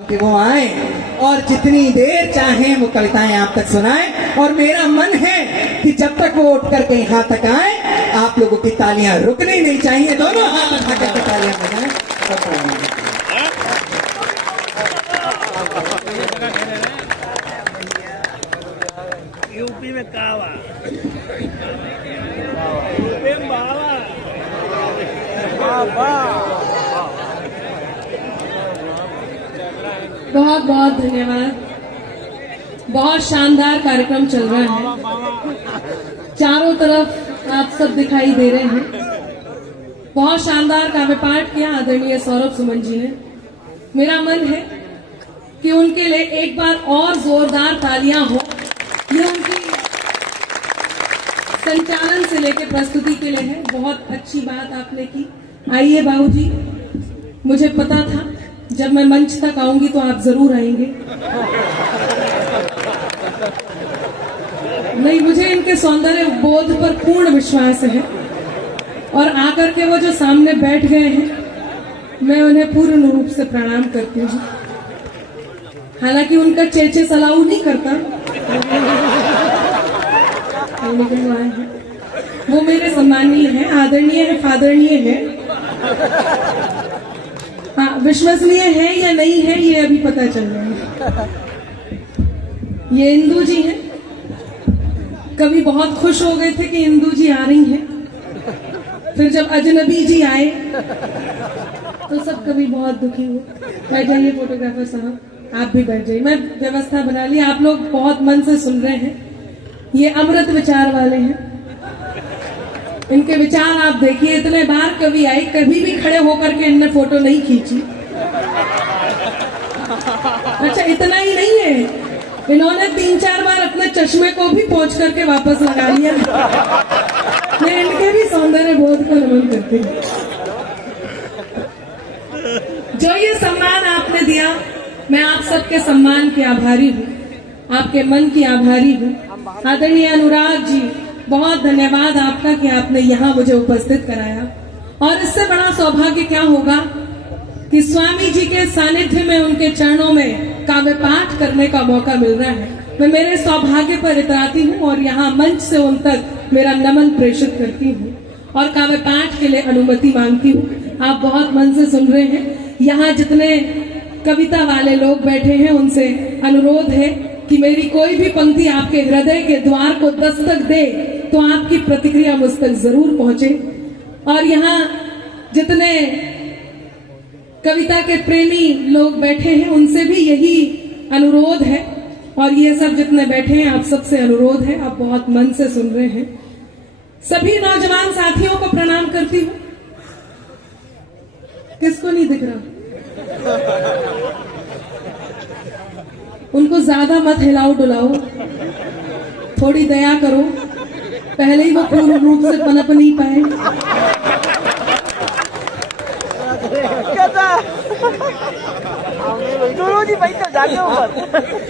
कि वो आए और जितनी देर चाहे वो कविताएं आप तक सुनाएं। और मेरा मन है कि जब तक वो उठ करके यहाँ तक आए आप लोगों की तालियां रुकनी नहीं चाहिए, दोनों हाथ उठा करके तालियां बजाएं। यूपी में कावा, यूपी में बावा, बहुत बहुत धन्यवाद। बहुत शानदार कार्यक्रम चल रहा है, चारों तरफ आप सब दिखाई दे रहे हैं। बहुत शानदार काव्य पाठ किया आदरणीय सौरभ सुमन जी ने। मेरा मन है कि उनके लिए एक बार और जोरदार तालियां हो। ये उनकी संचालन से लेकर प्रस्तुति के लिए है। बहुत अच्छी बात आपने की। आइए बाबूजी, मुझे पता था जब मैं मंच तक आऊंगी तो आप जरूर आएंगे। नहीं, मुझे इनके सौंदर्य बोध पर पूर्ण विश्वास है और आकर के वो जो सामने बैठ गए हैं मैं उन्हें पूर्ण रूप से प्रणाम करती हूँ। हालांकि उनका चेचे सलाऊ नहीं करता, लेकिन वो आए हैं, वो मेरे सम्मानीय है, आदरणीय है, फादरणीय है। हाँ, विश्वसनीय है या नहीं है ये अभी पता चल रहा है। ये इंदू जी हैं। कभी बहुत खुश हो गए थे कि इंदू जी आ रही हैं, फिर जब अजनबी जी आए तो सब कभी बहुत दुखी हुए। बैठ जाइए फोटोग्राफर साहब, आप भी बैठ जाइए। मैं व्यवस्था बना ली, आप लोग बहुत मन से सुन रहे हैं। ये अमृत विचार वाले हैं, इनके विचार आप देखिए। इतने बार कभी आए, कभी भी खड़े होकर के इनने फोटो नहीं खींची। अच्छा, इतना ही नहीं है, इन्होंने 3-4 बार अपने चश्मे को भी पोंछ करके वापस लगा लिया। मैं इनके भी सौंदर्य बोध को नमन करती हूँ। जो ये सम्मान आपने दिया, मैं आप सबके सम्मान की आभारी हूँ, आपके मन की आभारी हूँ। आदरणीय अनुराग जी, बहुत धन्यवाद आपका कि आपने यहाँ मुझे उपस्थित कराया। और इससे बड़ा सौभाग्य क्या होगा कि स्वामी जी के सानिध्य में, उनके चरणों में काव्य पाठ करने का मौका मिल रहा है। मैं मेरे सौभाग्य पर इतराती हूँ और यहाँ मंच से उन तक मेरा नमन प्रेषित करती हूँ और काव्य पाठ के लिए अनुमति मांगती हूँ। आप बहुत मन से सुन रहे हैं। यहाँ जितने कविता वाले लोग बैठे हैं उनसे अनुरोध है कि मेरी कोई भी पंक्ति आपके हृदय के द्वार को दस्तक दे तो आपकी प्रतिक्रिया मुझ तक जरूर पहुंचे। और यहाँ जितने कविता के प्रेमी लोग बैठे हैं उनसे भी यही अनुरोध है, और ये सब जितने बैठे हैं आप सबसे अनुरोध है, आप बहुत मन से सुन रहे हैं। सभी नौजवान साथियों को प्रणाम करती हूँ। किसको नहीं दिख रहा? उनको ज्यादा मत हिलाओ डुलाओ, थोड़ी दया करो, पहले ही वो पूर्ण रूप से पनप नहीं पाए।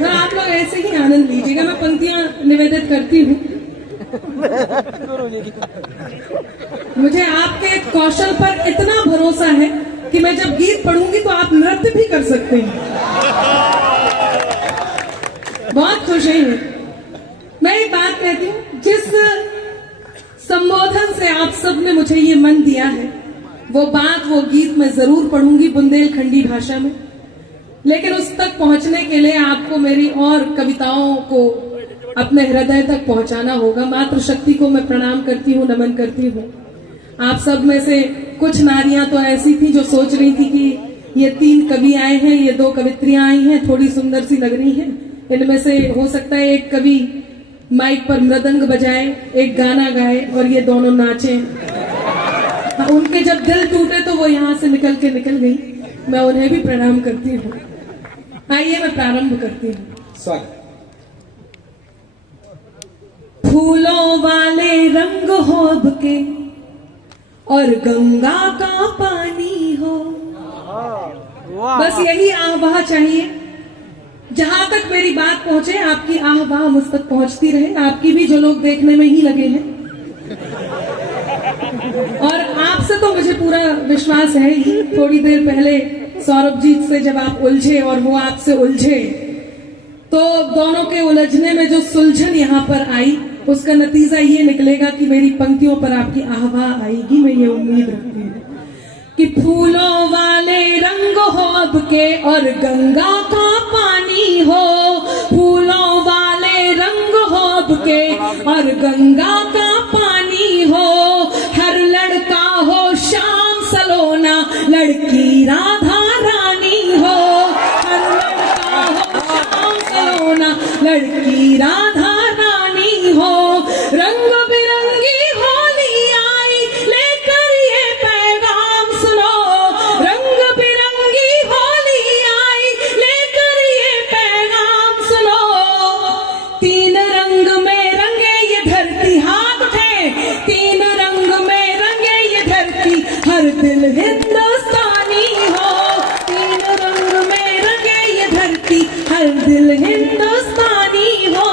हाँ, आप लोग ऐसे ही आनंद लीजिएगा। मैं पंक्तियां निवेदित करती हूँ। मुझे आपके कौशल पर इतना भरोसा है कि मैं जब गीत पढ़ूंगी तो आप नृत्य भी कर सकते हैं। बहुत खुश है। मैं एक बात कहती हूँ, जिस संबोधन से आप सब ने मुझे ये मन दिया है वो बात, वो गीत मैं जरूर पढ़ूंगी बुंदेलखंडी भाषा में। लेकिन उस तक पहुंचने के लिए आपको मेरी और कविताओं को अपने हृदय तक पहुंचाना होगा। मातृशक्ति को मैं प्रणाम करती हूँ, नमन करती हूँ। आप सब में से कुछ नारियां तो ऐसी थी जो सोच रही थी कि ये 3 कवि आए हैं, ये 2 कवित्रियां आई हैं, थोड़ी सुंदर सी लग रही हैं। इनमें से हो सकता है एक कवि माइक पर मृदंग बजाए, एक गाना गाए और ये दोनों नाचे। उनके जब दिल टूटे तो वो यहाँ से निकल गई। मैं उन्हें भी प्रणाम करती हूँ। आइए मैं प्रारंभ करती हूँ। स्वागत। फूलों वाले रंग हो के और गंगा का पानी हो, बस यही आह-वाह चाहिए। जहां तक मेरी बात पहुंचे, आपकी आह-वाह मुझ तक पहुंचती रहे। आपकी भी, जो लोग देखने में ही लगे हैं। और आपसे तो मुझे पूरा विश्वास है ही। थोड़ी देर पहले सौरभ जी से जब आप उलझे और वो आपसे उलझे, तो दोनों के उलझने में जो सुलझन यहाँ पर आई, उसका नतीजा ये निकलेगा कि मेरी पंक्तियों पर आपकी आहवा आएगी। मैं ये उम्मीद रखती हूँ कि फूलों वाले रंग हो अब के और गंगा का पानी हो, फूलों वाले रंग हो अब के और गंगा का पानी हो, हर लड़का हो श्याम सलोना, लड़की राधा रानी हो, हर लड़का हो श्याम सलोना, लड़की राधा रानी हो। रंग बिरंगी होली आई लेकर ये पैगाम सुनो, रंग बिरंगी होली आई लेकर ये पैगाम सुनो, तीन रंग में रंगे ये धरती, हाथ उठे, तीन रंग में रंगे ये धरती, हर दिल हिंदुस्तानी हो, तीन रंग में रंगे ये धरती, हर दिल हिंदुस्तानी हो,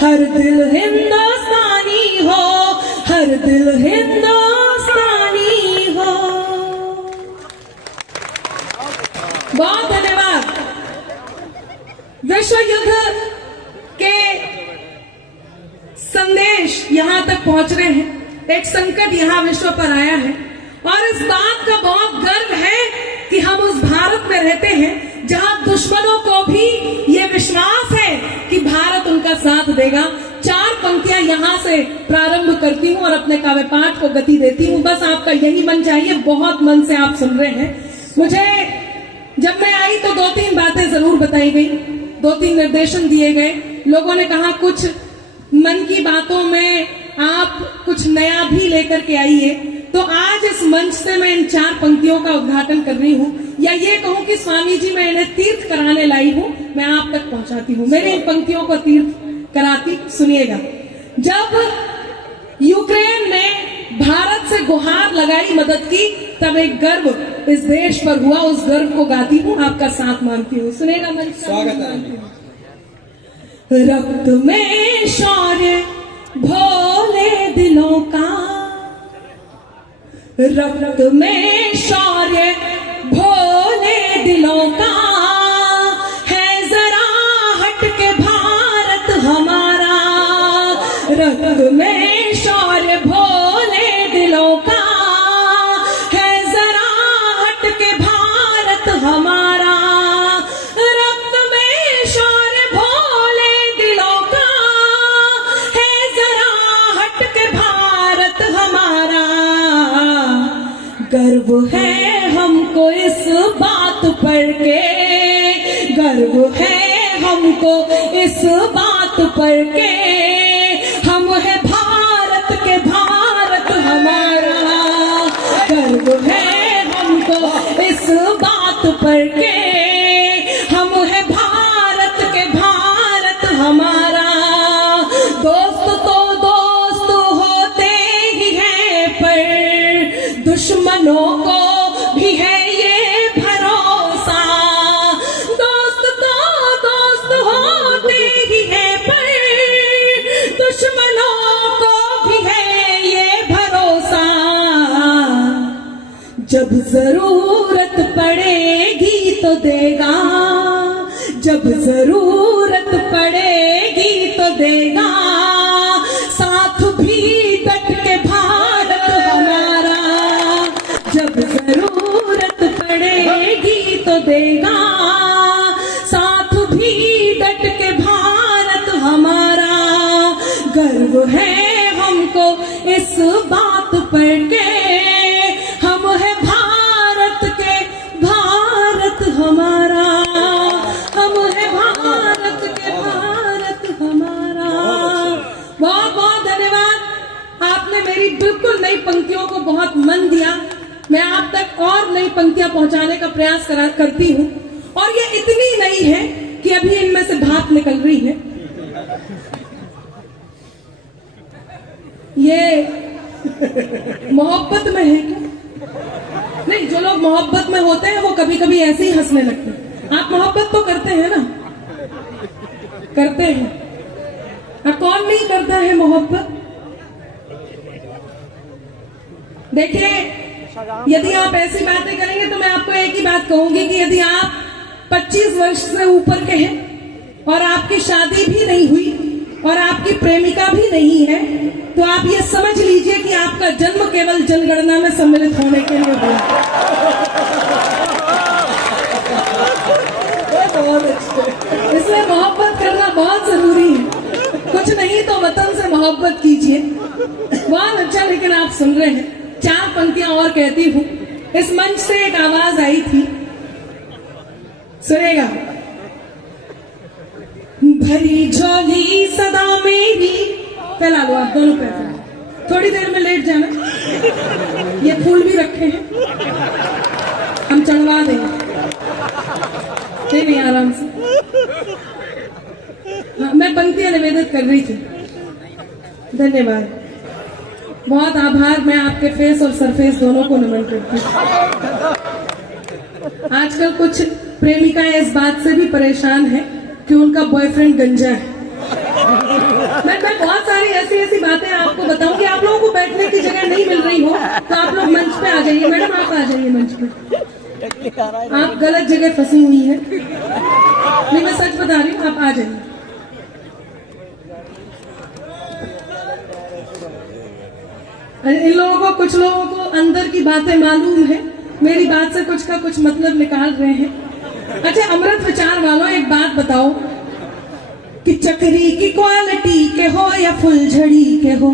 हर दिल हिंदुस्तानी हो, हर दिल हिंदुस्तानी हो। बहुत धन्यवाद। विश्व युद्ध के संदेश यहां तक पहुंच रहे हैं, एक संकट यहां विश्व पर आया है और इस बात का बहुत गर्व है कि हम उस भारत में रहते हैं जहां दुश्मनों को भी ये विश्वास है कि भारत उनका साथ देगा। चार पंक्तियां यहां से प्रारंभ करती हूं और अपने काव्य पाठ को गति देती हूं। बस आपका यही मन चाहिए, बहुत मन से आप सुन रहे हैं। मुझे जब मैं आई तो 2-3 बातें जरूर बताई गई, 2-3 निर्देशन दिए गए। लोगों ने कहा कुछ मन की बातों में आप कुछ नया भी लेकर के आइए, तो आज इस मंच से मैं इन 4 पंक्तियों का उद्घाटन कर रही हूँ, या ये कहूँ कि स्वामी जी मैं इन्हें तीर्थ कराने लाई हूँ, मैं आप तक पहुंचाती हूँ। मेरी इन पंक्तियों को तीर्थ कराती, सुनिएगा। जब यूक्रेन ने भारत से गुहार लगाई मदद की, तब एक गर्व इस देश पर हुआ, उस गर्व को गाती हूँ, आपका साथ मांगती हूँ। सुनेगा मंच का? स्वागत है। रक्त में शौर्य भोले दिलों का, रक्त में शौर्य भोले दिलों का, है जरा हट के भारत हमारा, रक्त में शौर्य भोले दिलों का, है जरा हट के भारत हमारा, रक्त में शौर्य भोले दिलों का, है जरा हट के भारत हमारा, गर्व है हमको इस बात पर के, गर्व है हमको इस बात पर के, हम है भारत के, भारत हमारा, गर्व है हमको इस बात पर के, हम है भारत के, भारत हमारा। दोस्त तो दोस्त होते ही हैं, पर दुश्मनों को भी है ये भरोसा, दोस्त तो दोस्त होते ही हैं, पर दुश्मनों को भी है ये भरोसा, जब जरूरत पड़ेगी तो देगा, जब जरूरत पड़ेगी तो देगा, साथ भी डट के भारत हमारा, जब जरूरत पड़ेगी तो देगा, साथ भी डट के भारत हमारा, गर्व है हमको इस बात पर के, हम है भारत के, भारत हमारा, हम है भारत के, भारत हमारा। बहुत बहुत धन्यवाद। आपने मेरी बिल्कुल नई पंक्तियों को बहुत मन दिया। मैं आप तक और नई पंक्तियां पहुंचाने का प्रयास करती हूँ, और ये इतनी नई है कि अभी इनमें से भाप निकल रही है। ये मोहब्बत में है क्या? नहीं, जो लोग मोहब्बत में होते हैं वो कभी कभी ऐसे ही हंसने लगते हैं। आप मोहब्बत तो करते हैं ना? करते हैं। कौन नहीं करता है मोहब्बत? देखिए, यदि आप ऐसी बातें करेंगे तो मैं आपको एक ही बात कहूंगी कि यदि आप 25 वर्ष से ऊपर के हैं और आपकी शादी भी नहीं हुई और आपकी प्रेमिका भी नहीं है, तो आप ये समझ लीजिए कि आपका जन्म केवल जनगणना में सम्मिलित होने के लिए हुआ। इसलिए मोहब्बत करना बहुत जरूरी है। कुछ नहीं तो वतन से मोहब्बत कीजिए। बहुत अच्छा, लेकिन आप सुन रहे हैं। 4 पंक्तियां और कहती हूँ। इस मंच से एक आवाज आई थी, सुनेगा। भरी झोली सदा मेरी, फैला लो आप दोनों पैर, थोड़ी देर में लेट जाना। ये फूल भी रखे हैं, हम चढ़वा देंगे। नहीं आराम से। हाँ, मैं पंक्तियां निवेदित कर रही थी। धन्यवाद, बहुत आभार। मैं आपके फेस और सरफेस दोनों को नमन करती हूँ। आजकल कुछ प्रेमिकाएं इस बात से भी परेशान हैं कि उनका बॉयफ्रेंड गंजा है। मैं बहुत सारी ऐसी बातें आपको बताऊंगी। आप लोगों को बैठने की जगह नहीं मिल रही हो तो आप लोग मंच पे आ जाइए। मैडम आप आ जाइए मंच पे, आप गलत जगह फंसी हुई हैं। नहीं, मैं सच बता रही हूँ, आप आ जाइए। इन लोगों को, कुछ लोगों को अंदर की बातें मालूम है, मेरी बात से कुछ का कुछ मतलब निकाल रहे हैं। अच्छा, अमृत विचार वालों, एक बात बताओ कि चक्री की क्वालिटी के हो या फुलझड़ी के हो,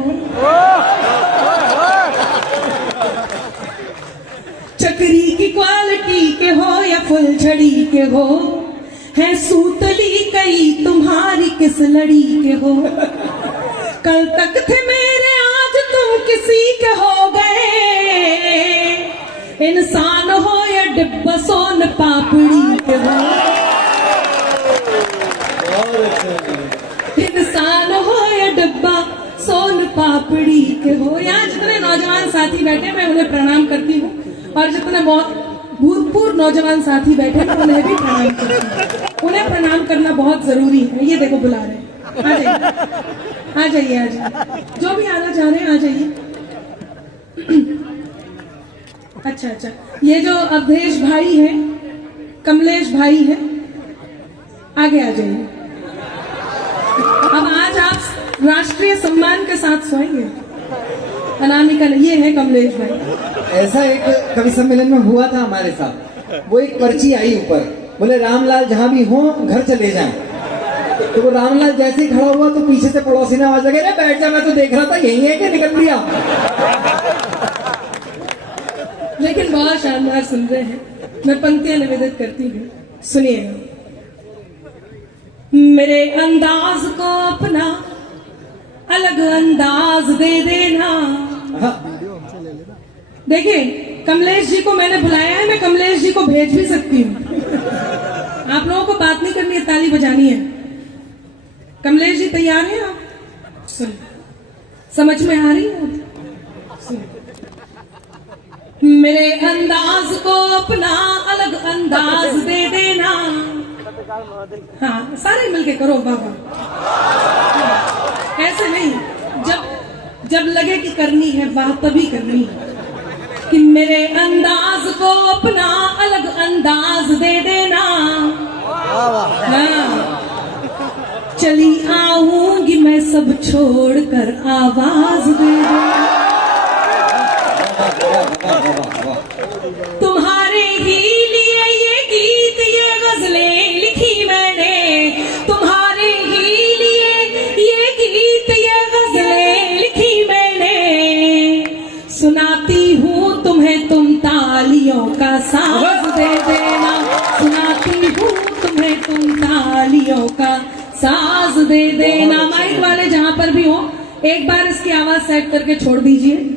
चक्री की क्वालिटी के हो या फुलझड़ी के हो, है सूतली कई तुम्हारी किस लड़ी के हो। कल तक थे मेरे, आज तुम किसी के हो गए। इंसान हो या डिब्बा सोन पापड़ी के हो, इंसान हो या डिब्बा सोन पापड़ी के हो। यहाँ जितने नौजवान साथी बैठे, मैं उन्हें प्रणाम करती हूँ, और जितने बहुत भूतपूर्व नौजवान साथी बैठे हैं उन्हें भी प्रणाम करती हूँ। उन्हें प्रणाम करना बहुत जरूरी है। ये देखो बुला रहे हैं, आ जाइए, आ जाइए, आ जाइए। जो भी आना चाह रहे हैं आ जाइए। अच्छा, ये जो अवधेश भाई है, कमलेश भाई है, आगे आ जाइए। अब आज आप राष्ट्रीय सम्मान के साथ सोएंगे। अनामिका, ये है कमलेश भाई। ऐसा एक कवि सम्मेलन में हुआ था हमारे साथ। वो एक पर्ची आई ऊपर, बोले रामलाल जहां भी हो घर चले जाएं। तो वो रामलाल जैसे ही खड़ा हुआ तो पीछे से पड़ोसी ने आवाज लगे, बैठ जा, मैं तो देख रहा था यही है कि निकल दिया। लेकिन बहुत शानदार सुन रहे हैं। मैं पंक्तियां निवेदित करती हूँ, सुनिएगा। मेरे अंदाज को अपना अलग अंदाज दे देना। देखिए, कमलेश जी को मैंने बुलाया है, मैं कमलेश जी को भेज भी सकती हूँ। आप लोगों को बात नहीं करनी है, ताली बजानी है। कमलेश जी तैयार हैं आप? सुन, समझ में आ रही है? सुन। मेरे अंदाज को अपना अलग अंदाज दे देना। हाँ, सारे मिलके करो बाबा। ऐसे नहीं, जब लगे कि करनी है बात तभी करनी है। कि मेरे अंदाज को अपना अलग अंदाज दे देना। हाँ, चली आऊंगी मैं सब छोड़कर आवाज दे देना। तुम्हारे ही लिए ये गीत, ये गजलें लिखी मैंने। तुम्हारे ही लिए ये गीत, ये गजलें लिखी मैंने। सुनाती हूँ तुम्हें, तुम तालियों का साज दे देना। सुनाती हूँ तुम्हें, तुम तालियों का साज दे देना। माइक वाले जहां पर भी हो, एक बार इसकी आवाज सेट करके छोड़ दीजिए।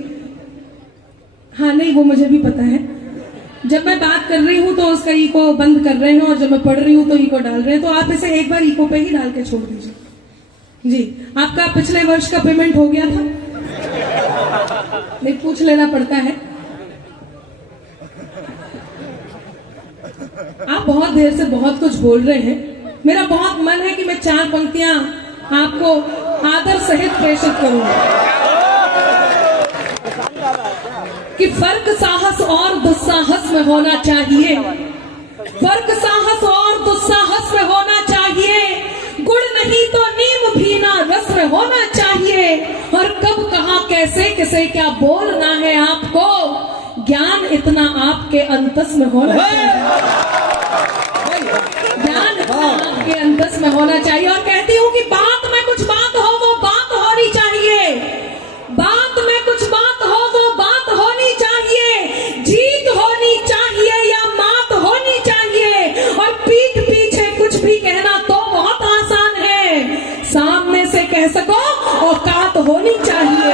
हाँ, नहीं, वो मुझे भी पता है। जब मैं बात कर रही हूँ तो उसका इको बंद कर रहे हैं, और जब मैं पढ़ रही हूँ तो इको डाल रहे हैं। तो आप इसे एक बार इको पे ही डाल के छोड़ दीजिए। जी, आपका पिछले वर्ष का पेमेंट हो गया था? नहीं, पूछ लेना पड़ता है। आप बहुत देर से बहुत कुछ बोल रहे हैं। मेरा बहुत मन है कि मैं 4 पंक्तियां आपको आदर सहित प्रेषित करूंगा। कि फर्क साहस और दुस्साहस में होना चाहिए, फर्क साहस और दुस्साहस में होना चाहिए, गुड़ नहीं तो नीम भी ना रस में होना चाहिए, और कब कहाँ कैसे किसे क्या बोलना है आपको, ज्ञान इतना आपके अंतस में होना चाहिए, ज्ञान इतना आपके अंतस में होना चाहिए। और कहती हूँ कि बात में कुछ बात हो वो बात होनी चाहिए, बात में कुछ बात हो वो बात होनी चाहिए, जीत होनी चाहिए या मात होनी चाहिए, और पीठ पीछे कुछ भी कहना तो बहुत आसान है, सामने से कह सको औकात होनी चाहिए,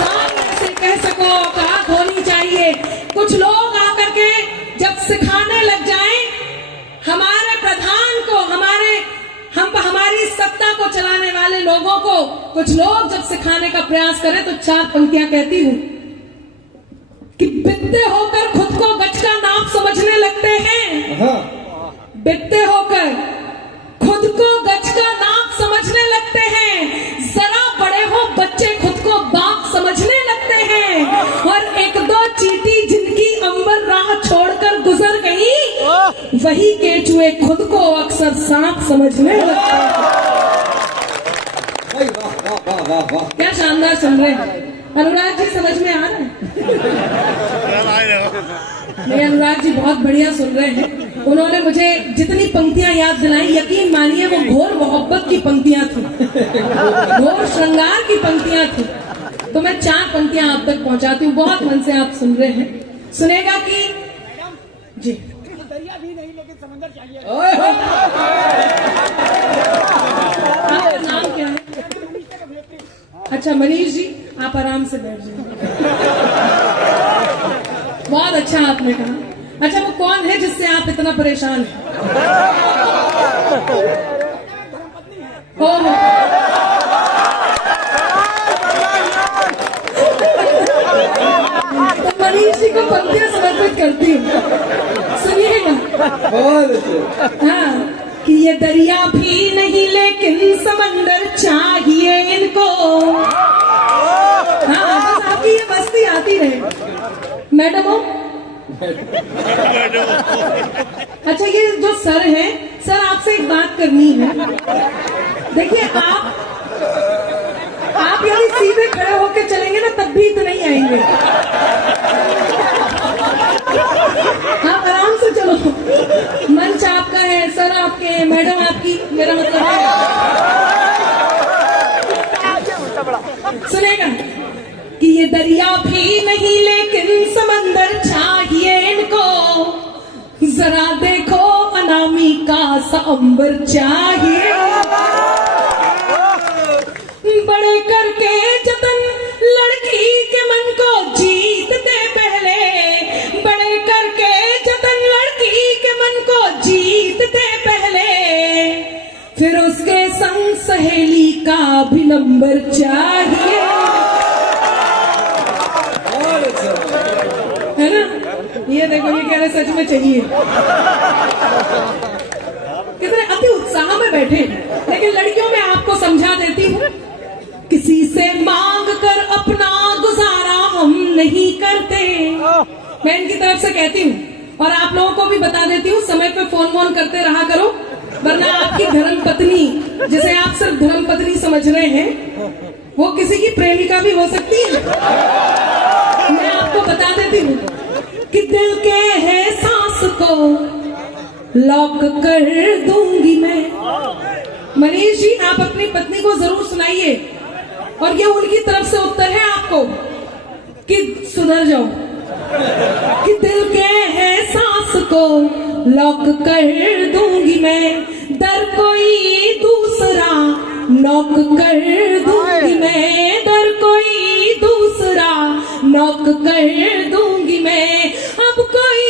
सामने से कह सको औकात होनी चाहिए। कुछ लोग आकर के जब सिखाने लग जाएं हमारे प्रधान को, हमारी सत्ता को चलाने वाले लोगों को, कुछ लोग जब सिखाने का प्रयास करें तो 4 पंक्तियां कहती हूं कि बित्ते होकर खुद को गज का नाप समझने लगते हैं, बित्ते होकर खुद को गज का नाप समझने लगते हैं, जरा बड़े हो बच्चे खुद को बाप समझने लगते हैं, और 1-2 चींटी जिनकी अंबर राह छोड़कर गुजर गई, वही केचुए खुद को अक्सर सांप समझने लगते हैं। क्या शानदार सुन रहे हैं अनुराग जी, समझ में आ रहा है? नहीं, अनुराग जी बहुत बढ़िया सुन रहे हैं। उन्होंने मुझे जितनी पंक्तियां याद दिलाई, यकीन मानिए वो घोर मोहब्बत की पंक्तियां थी, घोर श्रृंगार की पंक्तियां थी। तो मैं 4 पंक्तियां आप तक पहुंचाती हूँ, बहुत मन से आप सुन रहे हैं। सुनेगा कि जी दरिया भी नहीं लेकिन समंदर चाहिए। आपका नाम क्या है? अच्छा मनीष जी, आप आराम से बैठ जाइए। बहुत अच्छा आपने कहा। अच्छा वो कौन है जिससे आप इतना परेशान हैं? हो तो मनीष जी को पंक्तियां समर्पित करती हूँ, सुनिएगा। हाँ, कि ये दरिया भी नहीं लेकिन समंदर चाहिए इनको। हाँ, बस आपकी ये मस्ती आती रहे। मैडम हो? अच्छा ये जो सर हैं, सर आपसे एक बात करनी है। देखिए आप यदि सीधे खड़े होकर चलेंगे ना तब भी तो नहीं आएंगे, आप आराम से चलो। मंच आपका है, सर आपके हैं, मैडम आपकी, मेरा मतलब है। सुनेगा कि ये दरिया भी नहीं लेकिन समंदर चाहिए इनको, जरा देखो अनामिका सा अंबर चाहिए, बड़े करके जतन लड़की के मन को जीतते पहले, बड़े करके जतन लड़की के मन को जीतते पहले, फिर उसके संग सहेली का भी नंबर चाहिए, है ना? ये देखो ये कह रहे सच में चाहिए। कितने अति उत्साह में बैठे। लेकिन लड़कियों में आपको समझा देती हूँ, किसी से मांग कर अपना गुजारा हम नहीं करते। मैं इनकी तरफ से कहती हूँ और आप लोगों को भी बता देती हूँ, समय पे फोन करते रहा करो, वरना आपकी धर्म पत्नी, जिसे आप सिर्फ धर्म पत्नी समझ रहे हैं, वो किसी की प्रेमिका भी हो सकती है। मैं आपको बता देती हूँ कि दिल के है सांस को लॉक कर दूंगी मैं। मनीष जी आप अपनी पत्नी को जरूर सुनाइए, और ये उनकी तरफ से उत्तर है आपको कि सुधर जाओ, कि दिल के है सांस को लॉक कर दूंगी मैं, दर कोई दूसरा नॉक कर दूंगी मैं, दर कोई दूसरा नॉक कर दूंगी मैं, अब कोई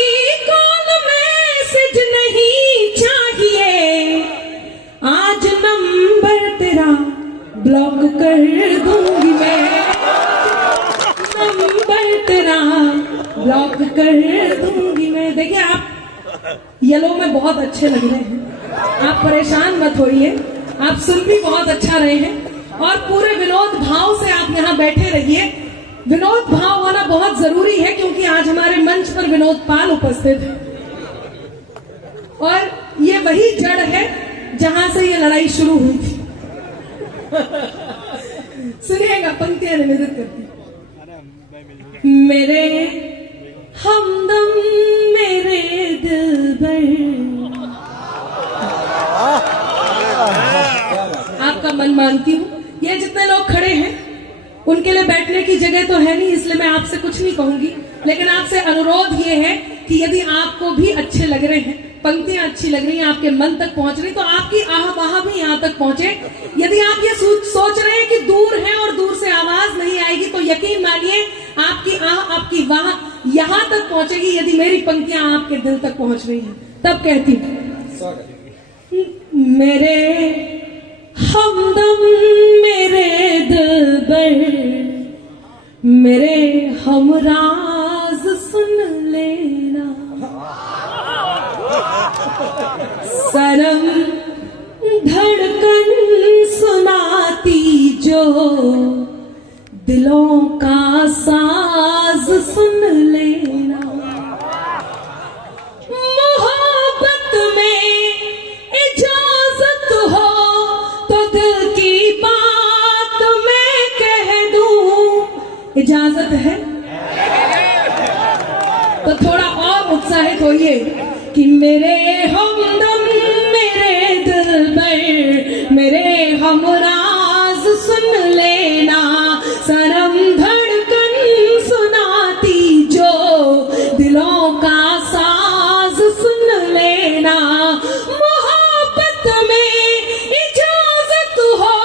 कॉल मैसेज नहीं चाहिए, आज नंबर तेरा ब्लॉक कर दूंगी मैं, नंबर तेरा ब्लॉक कर दूंगी मैं। देखिए आप येलो में बहुत अच्छे लग रहे हैं, आप परेशान मत होइए, आप सुन भी बहुत अच्छा रहे हैं, और पूरे विनोद भाव से आप यहाँ बैठे रहिए। विनोद भाव होना बहुत जरूरी है, क्योंकि आज हमारे मंच पर विनोद पाल उपस्थित है और ये वही जड़ है जहां से ये लड़ाई शुरू हुई थी। सुनिएगा, पंक्तियां निवेदित करती। मेरे हमदम मेरे दिलबर, आपका मन मानती हूँ। ये जितने लोग खड़े हैं उनके लिए बैठने की जगह तो है नहीं, इसलिए मैं आपसे कुछ नहीं कहूंगी, लेकिन आपसे अनुरोध ये है कि यदि आपको भी अच्छे लग रहे हैं, पंक्तियां अच्छी लग रही हैं, आपके मन तक पहुंच रही, तो आपकी आह वाह भी यहाँ तक पहुंचे। यदि आप ये सोच रहे हैं कि दूर है और दूर से आवाज नहीं आएगी, तो यकीन मानिए आपकी आह, आपकी वाह यहाँ तक पहुंचेगी यदि मेरी पंक्तियां आपके दिल तक पहुंच रही हैं। तब कहती हूँ, मेरे हमदम मेरे दिलबर, मेरे हमराज सुन लेना, सरम धड़कन सुनाती जो दिलों का साज सुन लेना, मोहब्बत में इजाजत हो तो दिल की बात मैं कह दूं। इजाजत है तो थोड़ा और उत्साहित होइए कि मेरे हमदम मेरे दिलबर, मेरे हमराज सुन लेना, सरम धड़कन सुनाती जो दिलों का साज सुन लेना, मोहब्बत में इजाजत हो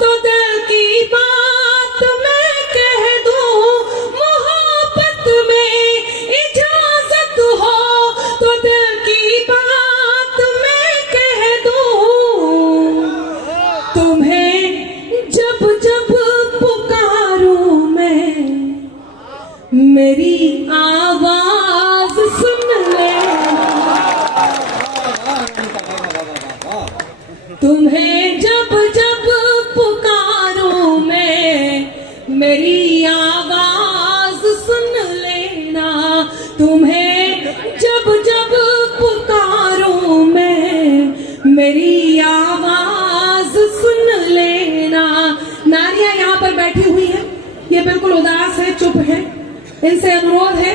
तो दिल की बात मैं कह दूं, मोहब्बत में इजाजत हो तो दिल की बात मैं कह दूं, तुम्हें जब जब पुकारूं मैं, मेरी आवाज सुन लेना, तुम्हें जब जब पुकारूं मैं, मेरी आवाज सुन लेना, तुम्हें जब जब पुकारूं मैं, मेरी आवाज सुन लेना। नारियां यहाँ पर बैठी हुई हैं, ये बिल्कुल उदास है, चुप है। इनसे अनुरोध है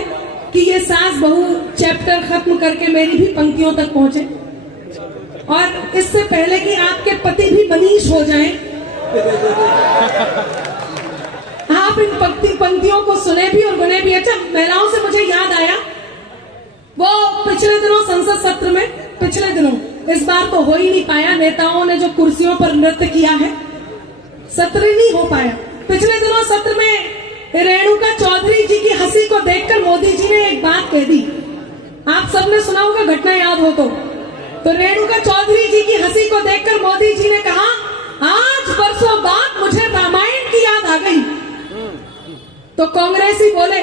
कि ये सास बहू चैप्टर खत्म करके मेरी भी पंक्तियों तक पहुंचे, और इससे पहले कि आपके पति भी मनीष हो जाएं, आप इन पंक्तियों को सुने भी और गुने भी। अच्छा, महिलाओं से मुझे याद आया, वो पिछले दिनों संसद सत्र में, पिछले दिनों, इस बार तो हो ही नहीं पाया, नेताओं ने जो कुर्सियों पर नृत्य किया है, सत्र ही नहीं हो पाया। पिछले दिनों सत्र में रेणुका चौधरी जी की हंसी को देखकर मोदी जी ने एक बात कह दी। आप सबने सुना होगा, घटना याद हो तो रेणुका चौधरी जी की हंसी को देखकर मोदी जी ने कहा, आज बरसों बाद मुझे रामायण की याद आ गई। तो कांग्रेसी बोले,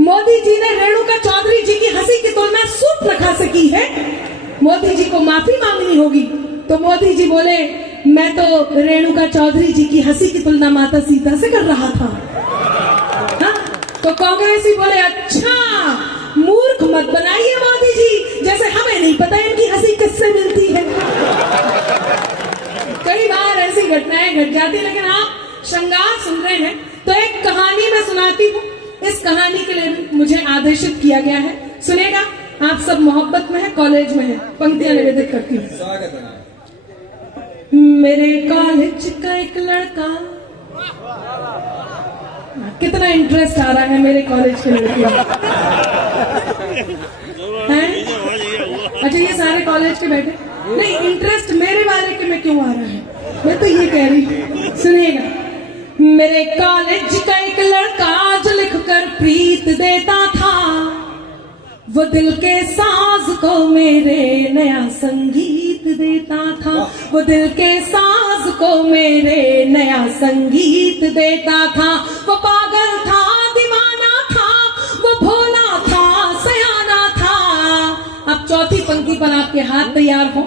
मोदी जी ने रेणुका चौधरी जी की हंसी की तुलना सूर्पनखा से की है, मोदी जी को माफी मांगनी होगी। तो मोदी जी बोले, मैं तो रेणुका चौधरी जी की हंसी की तुलना माता सीता से कर रहा था। हाँ? तो कांग्रेसी बोले, अच्छा मूर्ख मत बनाइए मोदी जी, जैसे हमें नहीं पता इनकी हंसी किससे मिलती है। कई बार ऐसी घटनाएं घट जाती, लेकिन आप श्रृंगार सुन रहे हैं तो एक कहानी मैं सुनाती हूँ। इस कहानी के लिए मुझे आदेशित किया गया है, सुनेगा। आप सब मोहब्बत में है, कॉलेज में है, पंक्तियां निवेदित करती हूँ। स्वागत है। मेरे कॉलेज का एक लड़का, कितना इंटरेस्ट आ रहा है मेरे कॉलेज के लड़के हैं। अच्छा, ये सारे कॉलेज के बैठे, नहीं इंटरेस्ट मेरे वाले के में क्यों आ रहा है, मैं तो ये कह रही हूँ, सुनिएगा। मेरे कॉलेज का एक लड़का जो लिखकर प्रीत देता था, वो दिल के साज को मेरे नया संगीत देता था, वो दिल के साज को मेरे नया संगीत देता था। वो पागल था, दीवाना था, वो भोला था, सयाना था। अब चौथी पंक्ति पर आपके हाथ तैयार हो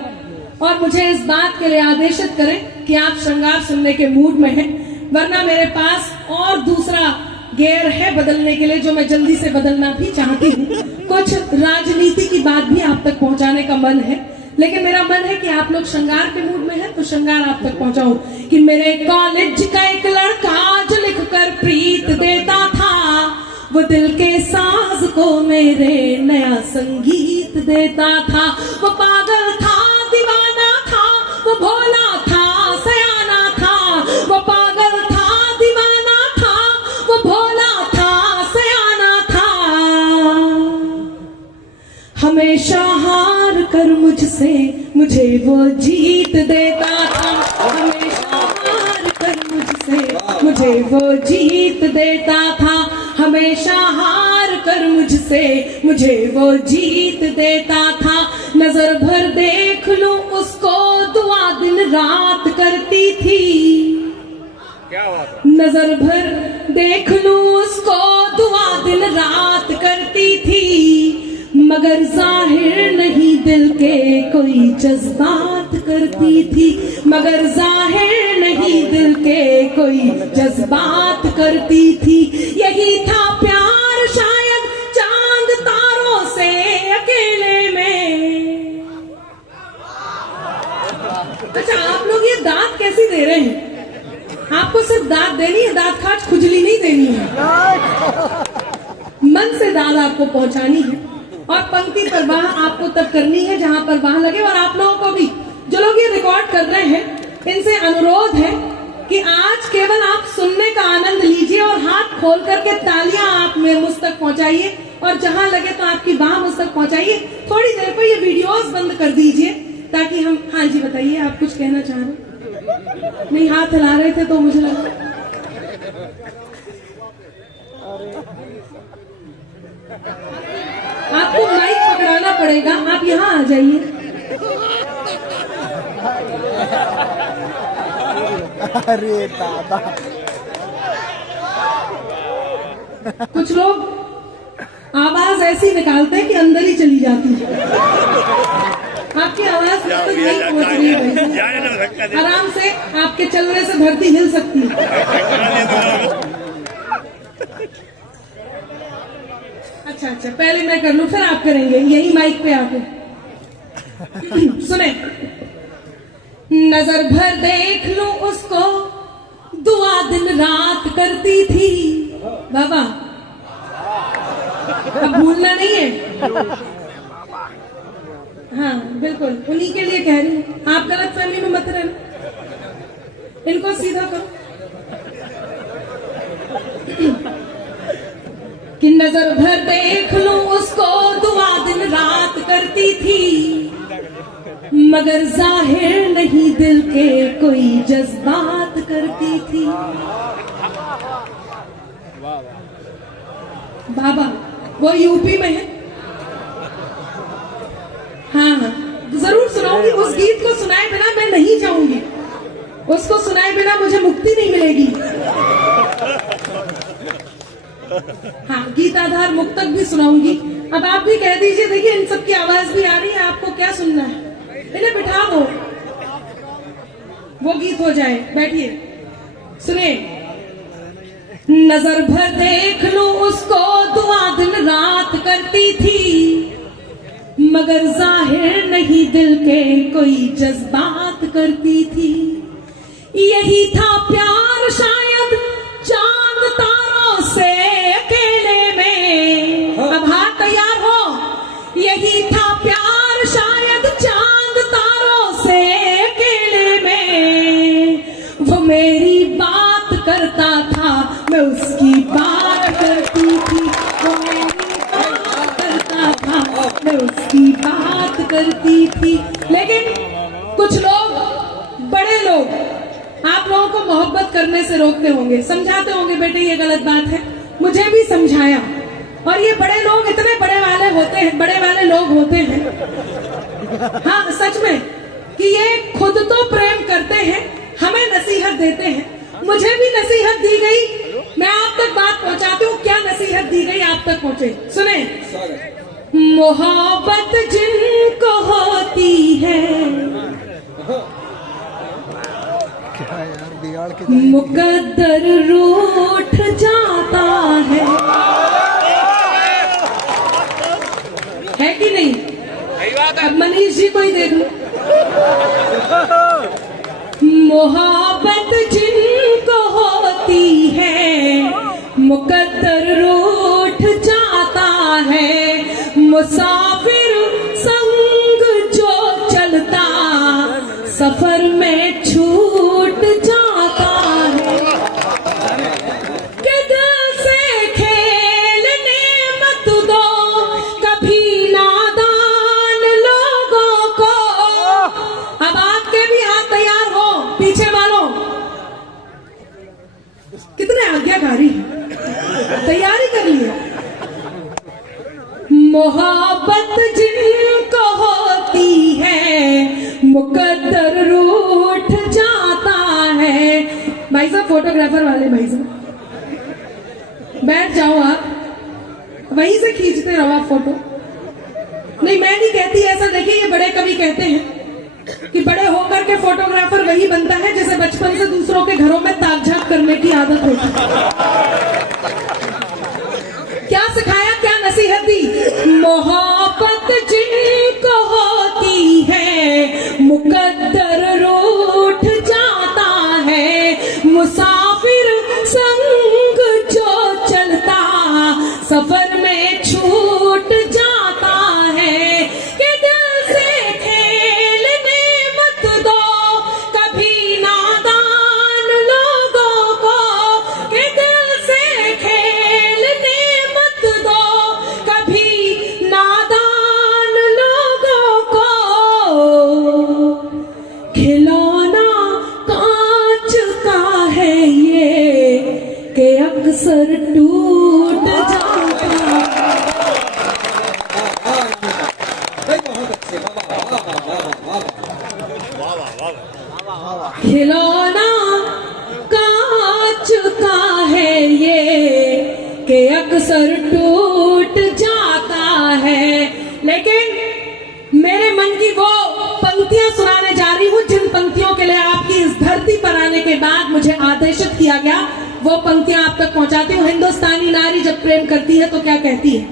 और मुझे इस बात के लिए आदेशित करें कि आप श्रृंगार सुनने के मूड में हैं, वरना मेरे पास और दूसरा गेयर है बदलने के लिए, जो मैं जल्दी से बदलना भी चाहती हूँ। कुछ राजनीति की बात भी आप तक पहुंचाने का मन है, लेकिन मेरा मन है कि आप लोग श्रृंगार के मूड में हैं तो श्रृंगार आप तक पहुंचाऊं। कि मेरे कॉलेज का एक लड़का जो लिखकर प्रीत देता था, वो दिल के साज को मेरे नया संगीत देता था। वो पागल था, दीवाना था, वो भोला था, सयाना था। वो पागल था, दीवाना था, वो भोला था, सयाना था। हमेशा हार कर मुझसे मुझे वो जीत देता था। हमेशा हार कर मुझसे मुझे वो जीत देता था। हमेशा हार कर मुझसे मुझे वो जीत देता था। नजर भर देख लूं उसको दुआ दिन रात करती थी। नजर भर देख लूं उसको दुआ दिन रात करती थी। मगर जाहिर नहीं दिल के कोई जज्बात करती थी। मगर जाहिर नहीं दिल के कोई जज्बात करती थी। यही था प्यार शायद चांद तारों से अकेले में। अच्छा, आप लोग ये दांत कैसी दे रहे हैं? आपको सिर्फ दांत देनी है, दांत खाज खुजली नहीं देनी है। मन से दाल आपको पहुंचानी है और पंक्ति पर वाह आपको तब करनी है जहां पर वाह लगे। और आप लोगों को भी, जो लोग ये रिकॉर्ड कर रहे हैं, इनसे अनुरोध है कि आज केवल आप सुनने का आनंद लीजिए और हाथ खोल करके तालियां आप में मुझ तक पहुंचाइए और जहां लगे तो आपकी बाह मुझ तक पहुंचाइए। थोड़ी देर पर ये वीडियोस बंद कर दीजिए ताकि हम, हाँ जी बताइए, आप कुछ कहना चाह रहे? नहीं, हाथ हिला रहे थे तो मुझे लगा। आपको माइक पकड़ाना पड़ेगा, आप यहाँ आ जाइए। अरे दादा, कुछ लोग आवाज ऐसी निकालते हैं कि अंदर ही चली जाती है। आपकी आवाज मुझ तक नहीं पहुंच रही है। आराम से आपके चलने से धरती हिल सकती है। अच्छा, पहले मैं कर लूं फिर आप करेंगे, यही माइक पे आके। सुने, नजर भर देख लूं उसको दुआ दिन रात करती थी। बाबा, अब भूलना नहीं है। हाँ बिल्कुल, उन्हीं के लिए कह रही हूं, आप गलत फहमी में मत रहना। इनको सीधा करो कि नजर भर देख लूं उसको दुआ दिन रात करती थी। मगर जाहिर नहीं दिल के कोई जज्बात करती थी। बाबा, वो यूपी में है। हाँ, जरूर सुनाऊंगी। उस गीत को सुनाए बिना मैं नहीं जाऊंगी। उसको सुनाए बिना मुझे मुक्ति नहीं मिलेगी। हाँ, गीताधार मुक्तक भी सुनाऊंगी। अब आप भी कह दीजिए, देखिए इन सब की आवाज भी आ रही है, आपको क्या सुनना है? इन्हें बिठा दो, वो गीत हो जाए। बैठिए, सुनिए। नजर भर देख लूं उसको दुआ दिन रात करती थी। मगर जाहिर नहीं दिल के कोई जज्बात करती थी। यही था प्यार शायद चांद तारों से अकेले में। अब हाथ तैयार हो। यही था प्यार शायद चांद तारों से अकेले में। वो मेरी बात करता था, मैं उसकी बात करती थी। वो मेरी बात करता था, मैं उसकी बात करती थी। लेकिन कुछ लोग, बड़े लोग, आप लोगों को मोहब्बत करने से रोकते होंगे, समझाते होंगे, बेटे ये गलत बात है। मुझे भी समझाया। और ये बड़े लोग इतने बड़े वाले होते हैं, बड़े वाले लोग होते हैं, हाँ सच में, कि ये खुद तो प्रेम करते हैं, हमें नसीहत देते हैं। मुझे भी नसीहत दी गई, मैं आप तक बात पहुंचाती हूँ। क्या नसीहत दी गई आप तक पहुंचे? सुने। मोहब्बत जिनको होती है मुकद्दर रूठ जाता अब मनीष जी को ही देख लो। मोहब्बत जिनको होती है मुकद्दर रूठ जाता है, मुसाफिर संग जो चलता सफर में छूट जाता है। कि दिल से खेलने मत दो कभी नादान लोगों को। अब आपके भी हाथ तैयार हो, पीछे वालों कितने आज्ञाकारी हैं, तैयारी कर लिया। मोहब्बत जिनको होती है मुकद्दर रूठ जाता है। भाई साहब फोटोग्राफर वाले भाई साहब बैठ जाओ, आप वहीं से खींचते रहो आप फोटो। नहीं मैं नहीं कहती ऐसा, देखिए ये बड़े कवि कहते हैं कि बड़े होकर के फोटोग्राफर वही बनता है जैसे बचपन से दूसरों के घरों में ताक झाक करने की आदत होती है। क्या सिखाया, क्या नसीहत दी? मोहब्बत जिनको होती है मुकद्दर रूठ जाता है, मुसाफिर संग जो चलता सफर में छूट जाता है। कि दिल से खेलने मत दो कभी नादान लोगों को। कि दिल से खेलने मत दो कभी नादान लोगों को। खिलौना कांच का है ये कि अक्सर टूट जाता। खिलौना कांच का है ये कि अक्सर टूट जाता है। लेकिन मेरे मन की वो पंक्तियां सुनाने जा रही हूं जिन पंक्तियों के लिए आपकी इस धरती पर आने के बाद मुझे आदेशित किया गया, वो पंक्तियां आप तक पहुंचाती हूँ। हिंदुस्तानी नारी जब प्रेम करती है तो क्या कहती है?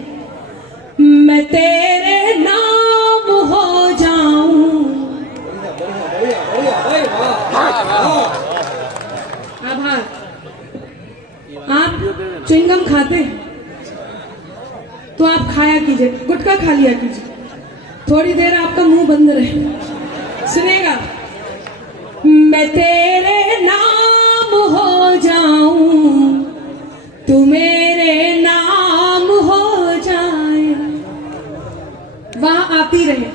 मैं तेरे नाम हो जाऊं। आभार। आप च्युइंगम खाते हैं तो आप खाया कीजिए, गुटखा खा लिया कीजिए, थोड़ी देर आपका मुंह बंद रहे। सुनेगा? मैं तेरे नाम हो जाऊं, तू मेरे नाम हो जाए। वहां आती रहे।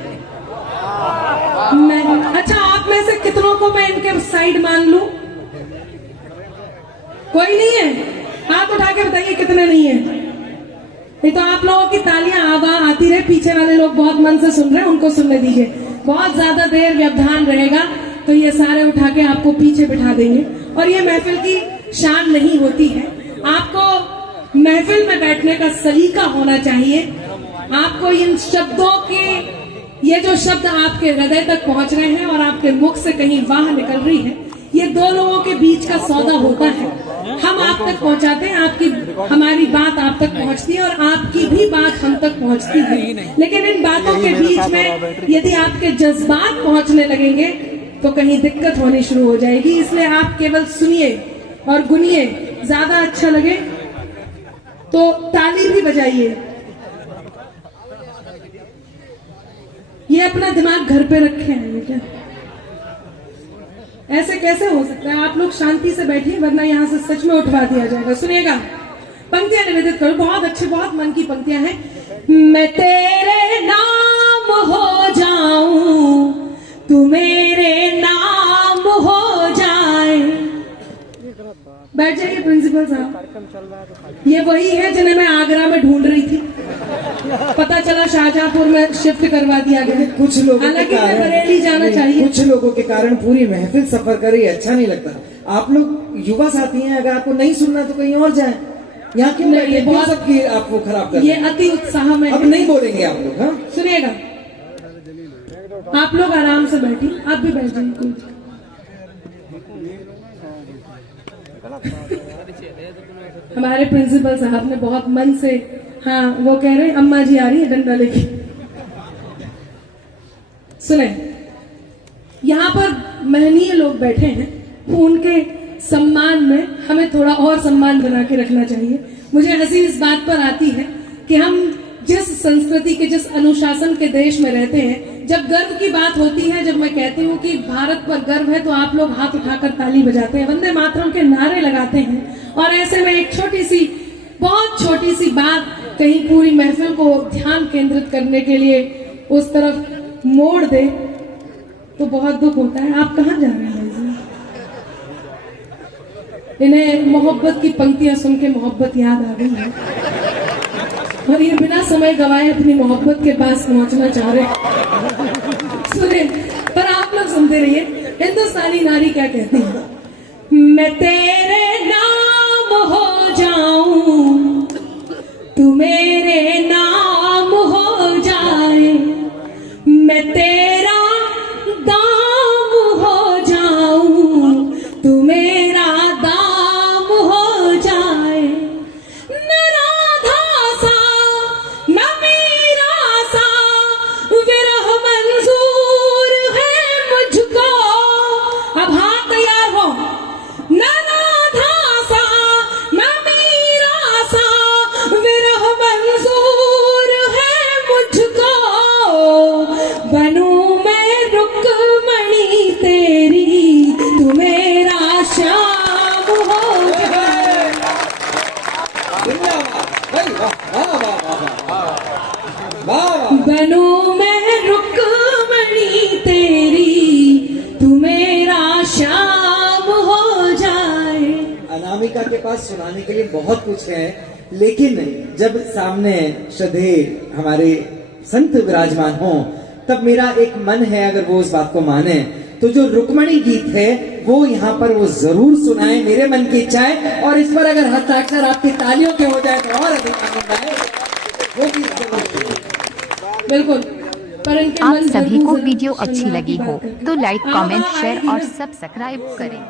मैं अच्छा, आप में से कितनों को मैं इनके साइड मान लूं? कोई नहीं है? हाथ उठा के बताइए कितने नहीं है। नहीं तो आप लोगों की तालियां आवाज आती रहे, पीछे वाले लोग बहुत मन से सुन रहे हैं उनको सुनने दीजिए। बहुत ज्यादा देर व्यवधान रहेगा तो ये सारे उठा के आपको पीछे बिठा देंगे और ये महफिल की शान नहीं होती है। आपको महफिल में बैठने का सलीका होना चाहिए। आपको इन शब्दों के, ये जो शब्द आपके हृदय तक पहुंच रहे हैं और आपके मुख से कहीं वाह निकल रही है, ये दो लोगों के बीच का सौदा होता है। हम आप तक पहुंचाते हैं, आपकी हमारी बात आप तक पहुंचती है और आपकी भी बात हम तक पहुंचती है। लेकिन इन बातों के बीच में यदि आपके जज्बात पहुंचने लगेंगे तो कहीं दिक्कत होनी शुरू हो जाएगी। इसलिए आप केवल सुनिए और गुनिए। ज्यादा अच्छा लगे तो ताली भी बजाइए। ये अपना दिमाग घर पे रखे हैं क्या? ऐसे कैसे हो सकता है? आप लोग शांति से बैठिए वरना यहाँ से सच में उठवा दिया जाएगा। सुनिएगा, पंक्तियां निवेदित करो, बहुत अच्छी, बहुत मन की पंक्तियां हैं। मैं तेरे नाम हो जाऊं, तू मेरे नाम हो जाए। बैठ जाइए प्रिंसिपल साहब। ये वही है जिन्हें मैं आगरा में ढूंढ रही थी, पता चला शाहजहांपुर में शिफ्ट करवा दिया गया। कुछ लोगों हालांकि मैं बरेली जाना चाहिए। कुछ लोगों के कारण पूरी महफिल सफर कर रही है, अच्छा नहीं लगता। आप लोग युवा साथी हैं, अगर आपको नहीं सुनना तो कहीं और जाएं। यहाँ क्यों नहीं, ये बहुत सबकी आपको खराब कर, ये अति उत्साह में अब नहीं बोलेंगे आप लोग। हाँ सुनिएगा, आप लोग आराम से बैठिए, आप भी बैठ जाइए। हमारे प्रिंसिपल साहब ने बहुत मन से, हाँ वो कह रहे हैं अम्मा जी आ रही है डंडा लेके। सुने, यहाँ पर महनीय लोग बैठे हैं, उनके सम्मान में हमें थोड़ा और सम्मान बना के रखना चाहिए। मुझे हंसी इस बात पर आती है कि हम जिस संस्कृति के, जिस अनुशासन के देश में रहते हैं, जब गर्व की बात होती है, जब मैं कहती हूँ कि भारत पर गर्व है, तो आप लोग हाथ उठाकर ताली बजाते हैं, वंदे मातरम के नारे लगाते हैं। और ऐसे में एक छोटी सी, बहुत छोटी सी बात कहीं पूरी महफिल को ध्यान केंद्रित करने के लिए उस तरफ मोड़ दे तो बहुत दुख होता है। आप कहाँ जा रहे हैं? इन्हें मोहब्बत की पंक्तियां सुन के मोहब्बत याद आ गई है और ये बिना समय गवाए अपनी मोहब्बत के पास पहुंचना चाह रहे हैं। सुने, पर आप लोग सुनते रहिए। हिंदुस्तानी नारी क्या कहती है? मैं तेरे नाम हो जाऊं, तू मेरे नाम हो जाए, मैं तेरा दाम हो जाऊं, तू मेरा दाम हो जाए। न राधा सा न मीरा सा विरह मंजूर है मुझको। अब हाथ तैयार हो। न राधा सा न मीरा सा विरह मंजूर है मुझको। बनूं मैं रुक्मणी तेरी, तू मेरा श्याम हो जाए। बनूं मैं रुक्मणी तेरी, तू मेरा श्याम हो जाए। अनामिका के पास सुनाने के लिए बहुत कुछ है, लेकिन जब सामने श्रद्धेय हमारे संत विराजमान हो, तब मेरा एक मन है, अगर वो उस बात को माने तो जो रुक्मणी गीत है वो यहाँ पर वो जरूर सुनाए। मेरे मन की इच्छा है, और इस पर अगर हस्ताक्षर आपकी तालियों के हो जाए तो और अधिक आनंद आए। वो भी बिल्कुल। पर इनके आप मन सभी भर को जरूर वीडियो अच्छी शर्मा की लगी बात हो करके। तो लाइक, अब कमेंट, आएगी शेयर और ना। सब्सक्राइब करें।